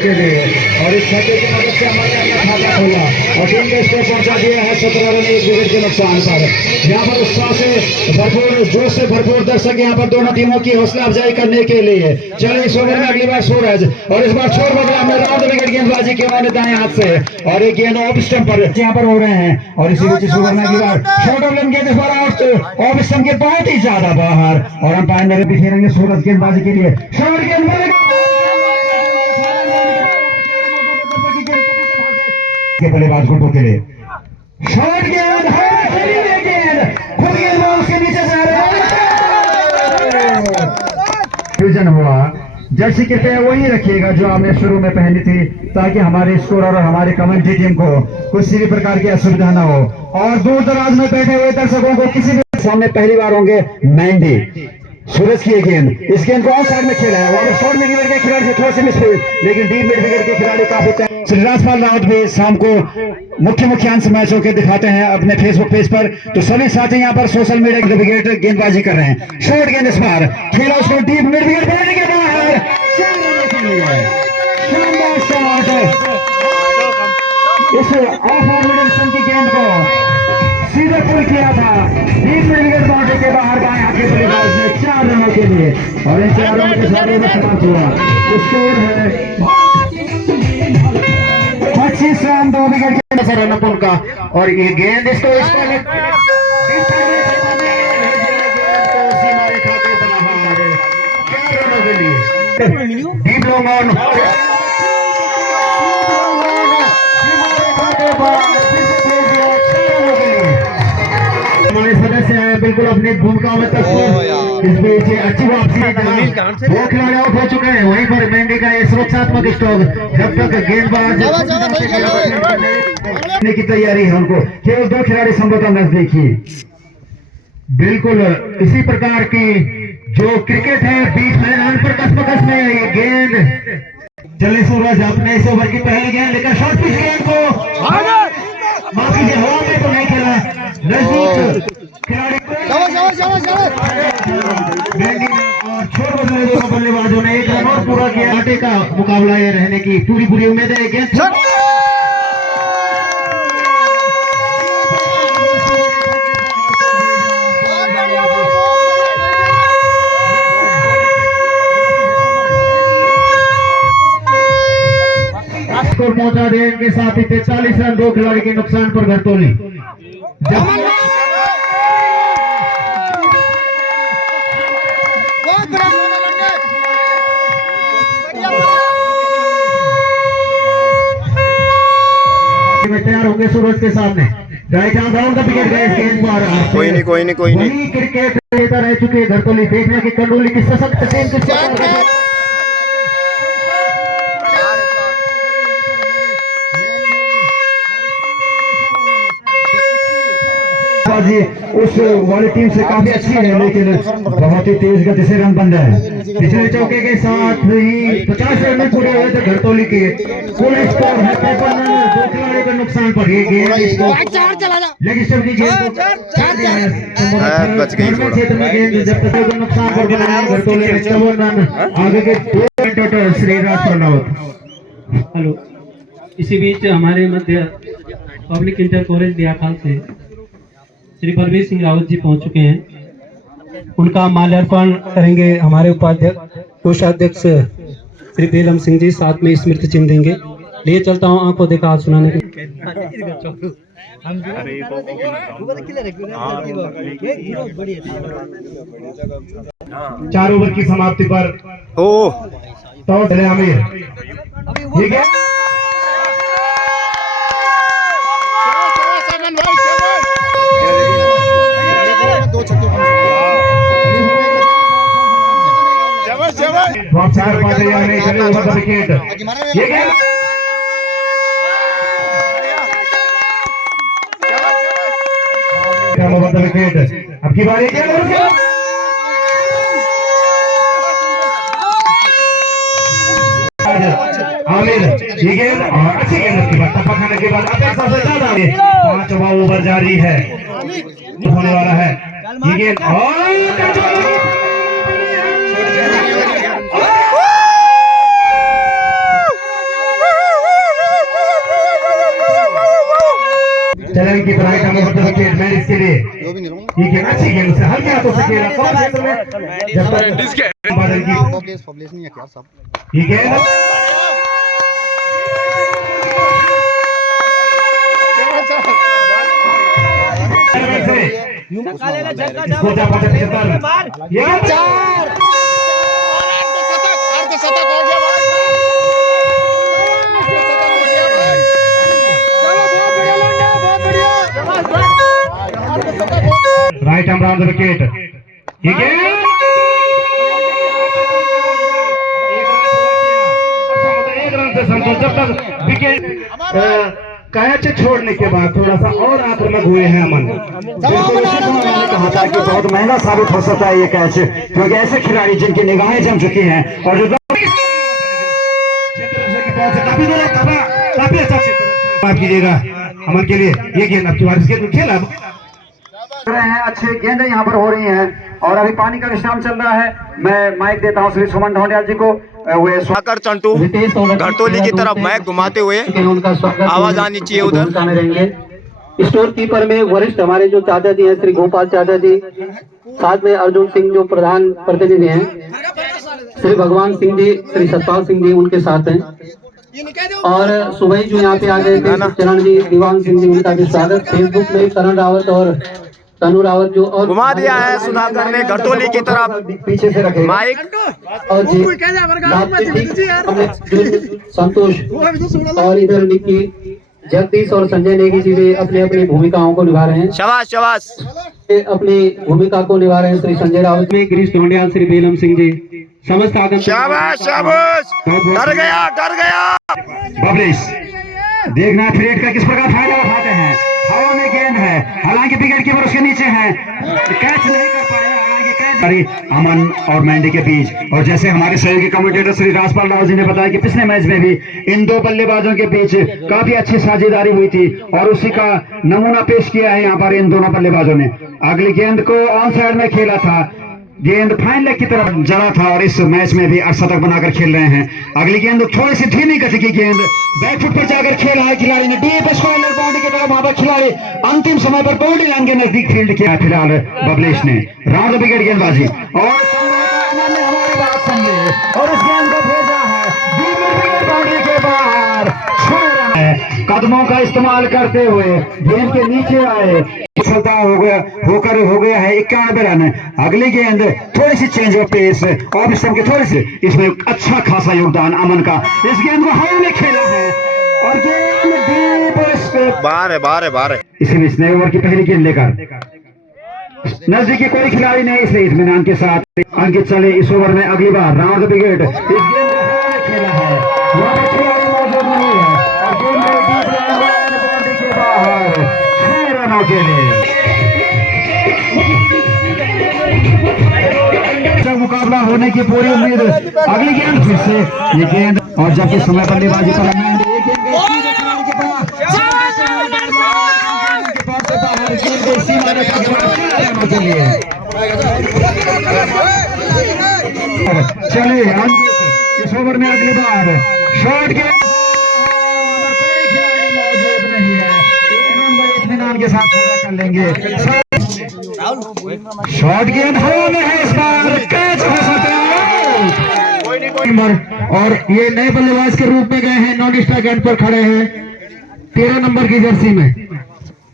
के लिए और इस छक्के की मदद से हमारे अपना खाता खोला और टीम ने स्कोर पहुंचा दिया है 17 रन 1 विकेट के नुकसान पर। यहाँ पर उत्साह से भरपूर जोश से भरपूर दर्शक यहाँ पर दोनों टीमों की हौसला अफजाई करने के लिए चले इस ओवर में अगली बार सूरज और इस बार छोर बदला में राउंड विकेट गेंदबाजी के उन्होंने दाएं हाथ से और एक गेंद ऑफ स्टंप पर यहाँ पर हो रहे हैं और इसी बीच इस ओवर में अगली बार शॉर्ट ऑफ लेन गेंद इस बार ऑफ स्टंप के बहुत ही ज्यादा बाहर और अंपायर ने बिखेरेंगे सूरज गेंदबाजी के लिए शॉर्ट गेंद के बल्लेबाज गुड्डू के लिए शॉर्ट गेंद खुद गेंदबाज के नीचे जा रहे हैं हुआ। जर्सी कृपया वही रखिएगा जो आपने शुरू में पहनी थी ताकि हमारे स्कोर और हमारे कमेंट्री टीम को किसी भी प्रकार की असुविधा न हो और दूर दराज में बैठे हुए दर्शकों को किसी भी सामने पहली बार होंगे मेहंदी सूरज की गेंद इस गेंद को ऑन साइड में खेला है और शॉर्ट मिड विकेट के खिलाड़ी से थोड़ी सी मिसफील्ड लेकिन डीप मिड विकेट के खिलाड़ी काफी श्री राजपाल राउत भी शाम को मुख्य अंश मैचों के दिखाते हैं अपने फेसबुक पेज पर तो सभी साथी यहाँ पर सोशल मीडिया के विकेट गेंदबाजी कर रहे हैं। शॉर्ट गेंद इस बार खेला उसको डीप मिड विकेट बनाने के बाहर शानदार शॉट इस ऑफ मिडल की गेंद को सीधे पुल किया था डीप मिड विकेट बाउंड्री के बाहर बाएं हाथ के बल्लेबाज ने 4 रनों के लिए और इन 4 रनों के साथ समाप्त हुआ। स्कोर है 25 रन 2 विकेट के नजर रनपुल का और ये गेंद इसको डीप लॉन्ग ऑन हमारे सदस्य हैं बिल्कुल अपनी भूमिका में तक इस बीच अच्छी वापसी दो खिलाड़ी आउट हो चुके हैं वहीं पर मेहंदी का ये सुरक्षात्मक स्ट्रोक जब तक गेंदबाज की तैयारी है उनको केवल 2 खिलाड़ी संभवतः नजदीकी बिल्कुल इसी प्रकार की जो क्रिकेट है बीच मैदान पर कसमकस में ये गेंद चले सूरज अपने इस ओवर की पहली गेंद लेकर शॉर्ट पिच गेंद को माफ कीजिए हवा में तो नहीं खेला नजदीक खिलाड़ी और छोड़ बदले दोनों बल्लेबाजों ने 1 रन और पूरा किया। आटे का मुकाबला ये रहने की पूरी उम्मीद है। गेंद स्कोर पहुंचा देने के साथ ही 43 रन 2 खिलाड़ी के नुकसान पर घरतौली तैयार होंगे सूरज के सामने राइट आर्म राउंड का विकेट गया इस गेंद पर कोई नहीं क्रिकेट नेता रह चुके घरतौली देखने की कंडोली की सशक्त टीम के उस वाली टीम से काफी अच्छी है लेकिन बहुत ही तेज गति से रन बन रहा है। पिछले चौके के साथ ही 50 रन में पूरे हुए थे घरतौली के कुल स्कोर है 53 रन 2 खिलाड़ियों के नुकसान पर ये गेंद लेग स्टंप की गेंद क्षेत्र में गेंद जब तक नुकसान पर बनाया घरतौली ने 54 रन आगे के 2 टोटल श्री राजपाल राउत। हेलो इसी बीच हमारे मध्य पब्लिक इंटर कॉलेज दियाखाल से श्री बलबीर सिंह रावत जी पहुंच चुके हैं। उनका माल्यार्पण करेंगे हमारे उपाध्यक्ष कोषाध्यक्ष श्री बेलम सिंह जी साथ में स्मृति चिन्ह देंगे। लिए चलता हूं आंखों देखा हाथ सुनाने के 4 ओवर की समाप्ति पर तो आमिर ठीक है चार पाते नहीं चले ओवर द विकेट ये गेंद ओवर द विकेट अब की बारी आमिर ये गेंद और अच्छी गेंद की बात टप्पा खाने के बाद अपेक्षा से ज्यादा 5वां ओवर जारी है होने वाला है ये गेंद और की right arm over the wicket man इसके लिए ये गेंद अच्छी गेंद से हल्के हाथों से खेला कौन क्षेत्र में जब तक बादल की पब्लिश नहीं है क्या सब ये गेंद इसको जा पाते 75 ये चार अर्धशतक हो गया भाई चलो बहुत बढ़िया लौंडा बहुत बढ़िया अर्धशतक हो गया right arm round the wicket ये गेंद एक रन से संतोष जब तक विकेट कैच छोड़ने के बाद थोड़ा सा और आक्रामक हुए हैं अमन बिल्कुल उसी समय मैंने कहा था कि बहुत महंगा साबित हो सकता है ये कैच क्योंकि ऐसे खिलाड़ी जिनकी निगाहें जम चुकी हैं और जो काफी अच्छा बात कीजिएगा अमन के लिए ये गेंद अब तुम्हारे गेंद खेला रहे हैं अच्छे गेंदें यहाँ पर हो रही हैं और अभी पानी का विश्राम चल रहा है मैं माइक देता हूँ श्री सुमन ढोंडियाल जी को वे आकर चंटू घरतोली की तरफ मैक घुमाते हुए उनका स्वागत आवाज आनी चाहिए उधर भूमिका में रहेंगे। स्टोर कीपर में वरिष्ठ हमारे जो चाचा जी हैं श्री गोपाल चाचा जी, साथ में अर्जुन सिंह जो प्रधान प्रतिनिधि हैं, श्री भगवान सिंह जी, श्री सतपाल सिंह जी उनके साथ हैं और सुबह जो यहाँ पे आ गए थे चरण जी, दीवान सिंह जी उनका भी स्वागत। फेसबुक में करण रावत और तनु रावत जो और घुमा दिया है सुधाकर ने घरतोली की तरफ पीछे से रखे माइक और जी संतोष और इधर निक्की जगदीश और संजय नेगी जी भी अपने अपनी भूमिकाओं को निभा रहे हैं। शाबाश शाबाश अपनी भूमिका को निभा रहे हैं श्री संजय रावत में गिरीश ढोंडियाल, श्री बेलम सिंह जी, समस्त आगंतुक शाबाश शाबाश डर गया बबलिश देखना क्रिएट का किस प्रकार फायदा उठाते हैं। हवा में गेंद है हालांकि विकेट कीपर उसके नीचे है कैच नहीं कर पाए हालांकि कैच अमन और मैंडी के बीच और जैसे हमारे सहयोगी कमेंटेटर श्री राजपाल राव जी ने बताया कि पिछले मैच में भी इन दो बल्लेबाजों के बीच काफी अच्छी साझेदारी हुई थी और उसी का नमूना पेश किया है यहाँ पर इन दोनों बल्लेबाजों ने। अगली गेंद को ऑन साइड में खेला था, गेंद फाइन लेग की तरफ जड़ा था और इस मैच में भी अर्धशतक बनाकर खेल रहे हैं। अगली गेंद थोड़ी सी धीमी गति की गेंद बैकफुट पर जाकर खेला है खिलाड़ी ने डीप स्क्वायर बाउंड्री की तरफ वहां पर खिलाड़ी अंतिम समय पर बाउंड्री लाइन के नजदीक फील्ड किया फिलहाल बबलेश ने राउंड विकेट गेंदबाजी और हमारी बात समझे और इस गेंद को भेजा है डीप विकेट बाउंड्री के बाहर कदमों का इस्तेमाल करते हुए गेंद के नीचे आए सफलता हो गया है 91 रन। अगली गेंद थोड़ी सी चेंज ऑफ पेस और इस के थोड़े से इसमें अच्छा खासा योगदान अमन का। इस गेंद को हवा में खेला है और गेंद डीप बाहर है इसमें इसने ओवर की पहली गेंद लेकर नजदीकी कोई खिलाड़ी नहीं इसलिए इत्मीनान के साथ अंकित चले इस ओवर में। अगली बार राउंड विकेट इस गेंद को हवा में खेला है वहां पर खिलाड़ी मौजूद नहीं है और गेंद के बाहर 6 रनों के लिए मुकाबला होने की पूरी उम्मीद। अगली गेंद फिर से ये गेंद और जबकि समय बल्लेबाजी पर चलिए इस ओवर में अगली बार शॉर्ट गेंद मौजूद नहीं है, 1 रन इत्मीनान के साथ पूरा कर लेंगे। शॉर्ट गेंद हवा में है इस बार कैच हो सकता है और ये नए बल्लेबाज के रूप में गए हैं, नॉन स्ट्राइक एंड पर खड़े हैं 13 नंबर की जर्सी में,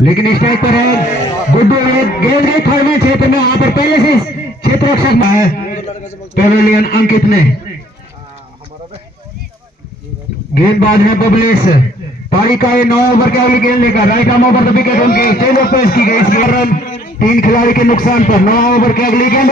लेकिन स्ट्राइक पर है गुड्डू। गेंद के खड़े क्षेत्र में यहाँ पर पहले से क्षेत्र रक्षक में है पेवेलियन अंकित ने। गेंदबाज है बबलेश, पारी का ये 9 ओवर के अगली गेंद लेकर right arm over the wicket उनकी चेंज ऑफ पेस की गई। 11 रन 3 खिलाड़ी के नुकसान पर 9 ओवर के अगली गेंद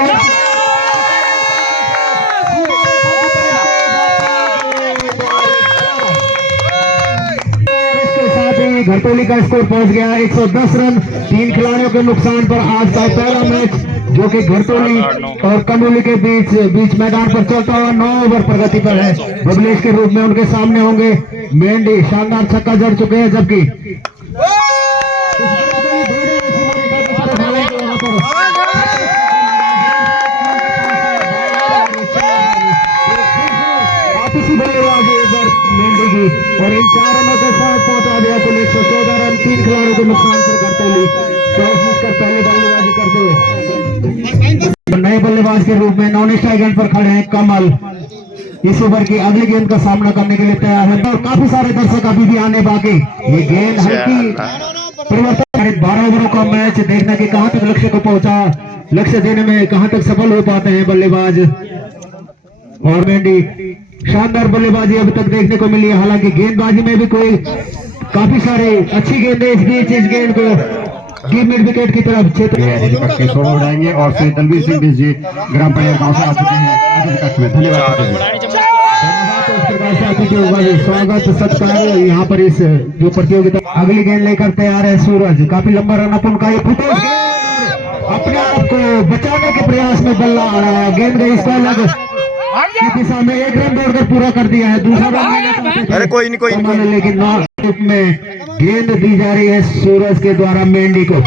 घरतोली का स्कोर पहुंच गया 110 रन 3 खिलाड़ियों के नुकसान पर। आज का पहला मैच जो कि घरतोली और कंडोली के बीच मैदान पर चलता हुआ 9 ओवर प्रगति पर है। बबलेश के रूप में उनके सामने होंगे मेंडी, शानदार छक्का जड़ चुके हैं जबकि सी बल्लेबाजी एक बार मेंढी की और इन 4 रनों के साथ पहुंचा दिया कुल 114 रन 3 खिलाड़ियों के नुकसान पर घरतौली। टॉस जीतकर पहले बल्लेबाजी करते हुए नए बल्लेबाज के रूप में नॉन स्ट्राइक एंड पर खड़े हैं कमल। इस ओवर की अगली गेंद का सामना करने के लिए तैयार है और काफी सारे दर्शक अभी भी आने बाकी। ये गेंद हल्की परिवर्तन 12 ओवरों का मैच, देखना कि कहां तक लक्ष्य को पहुंचा, लक्ष्य देने में कहां तक सफल हो पाते हैं बल्लेबाज। और मेंढी शानदार बल्लेबाजी अभी तक देखने को मिली है, हालांकि गेंदबाजी में भी कोई काफी सारे अच्छी गेंदें इस बीच इस गेंद को मिड विकेट की तरफ क्षेत्र उड़ाएंगे और श्री दलवीर सिंह जी ग्राम पंचायत गांव से आ चुके हैं। धन्यवाद। स्वागत सत्कार यहाँ पर इस जो प्रतियोगिता। अगली गेंद लेकर तैयार है सूरज, काफी लंबा रन अप उनका, ये फुटो अपने आप को बचाने के प्रयास में बल्ला आ रहा है, गेंद गई इसका अलग दिशा में, 1 रन दौड़कर पूरा कर दिया है। दूसरा रन अरे कोई नहीं लेकिन नॉट में गेंद दी जा रही है सूरज के द्वारा मेंढी को।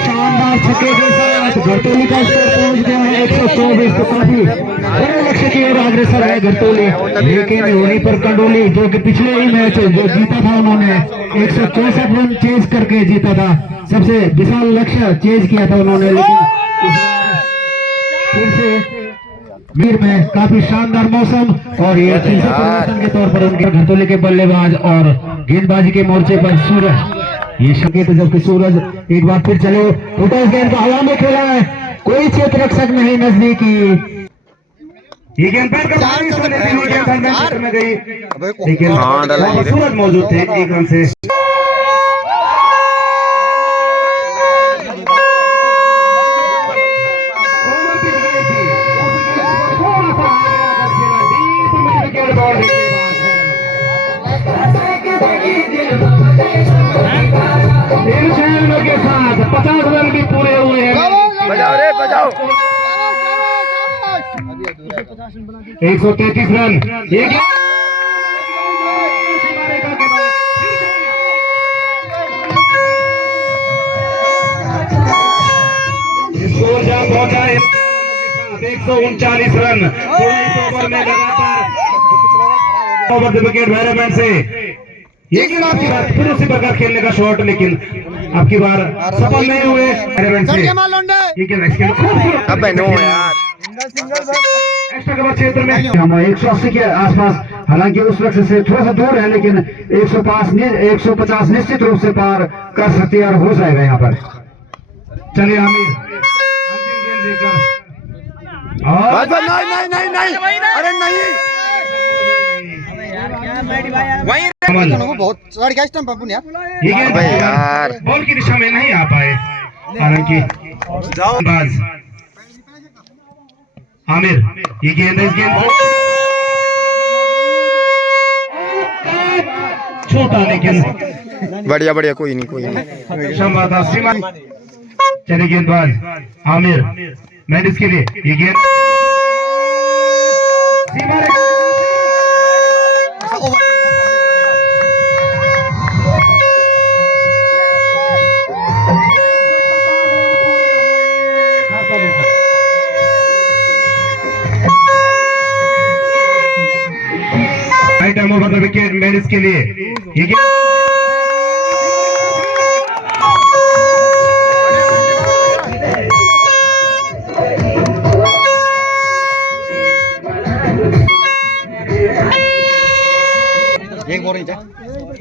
शानदार छक्के के साथ घरतौली का स्कोर पहुंच गया है 124। तो काफी बड़े लक्ष्य की ओर अग्रसर है घरतौली, लेकिन वहीं पर कंडोली जो कि पिछले ही मैच जो जीता था उन्होंने 164 रन चेज करके जीता था, सबसे विशाल लक्ष्य चेज किया था उन्होंने, लेकिन फिर से वीर में काफी शानदार मौसम और ये परिवर्तन के तौर पर उनके घरतौली के बल्लेबाज और गेंदबाजी के मोर्चे पर सूरज, ये संकेत जबकि सूरज एक बार फिर चले उठा, इस गेंद को हवा में खेला है, कोई क्षेत्र रक्षक नहीं नजदीकी, ये गेंद में गई, लेकिन सूरज मौजूद थे 1 रन से। के साथ 50 रन भी पूरे हुए हैं। बजाओ रे बजाओ। 133 रन, ये स्कोर जहां पहुंचा है 139 रन, थोड़ा इस ओवर में लगातार ओवर द विकेट मैनेजमेंट से ये गेंद आपकी बार फिर उसी प्रकार खेलने का शॉट, लेकिन आपकी बार सफल नहीं हुए से। ये गेंद अबे नो यार, एक्स्ट्रा कवर क्षेत्र में हम 180 के आसपास, हालांकि उस लक्ष्य से थोड़ा सा दूर है, लेकिन 150 निश्चित रूप से पार कर सकते हैं और हो जाएगा यहाँ पर। चलिए आमिर अंतिम गेंद लेकर और नहीं अरे नहीं बहुत ये गेंद यार बॉल की दिशा में नहीं आ पाए, हालांकि बाज आमिर ये गेंद इस गेंद छोटा, लेकिन बढ़िया कोई नहीं संवादा सीमा। चले गेंदबाज आमिर मैंने इसके लिए ये गेंद सीमा time over the wicket marriage के लिए ये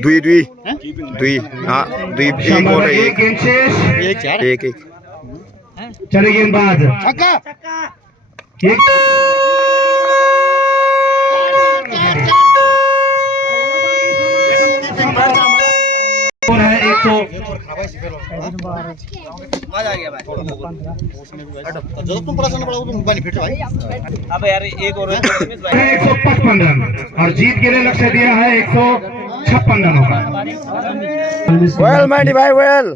दुई हाँ दुई एक चले गेंदबाज है 155 रन और जीत के लिए लक्ष्य दिया है 156 रनों का। वेल मैंडी भाई वेल।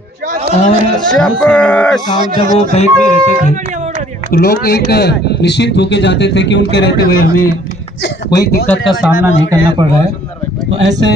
काम जब वो बैंक में रहते थे तो लोग एक निश्चिंत होके जाते थे कि उनके रहते हुए हमें कोई दिक्कत का सामना नहीं करना पड़ रहा है। तो ऐसे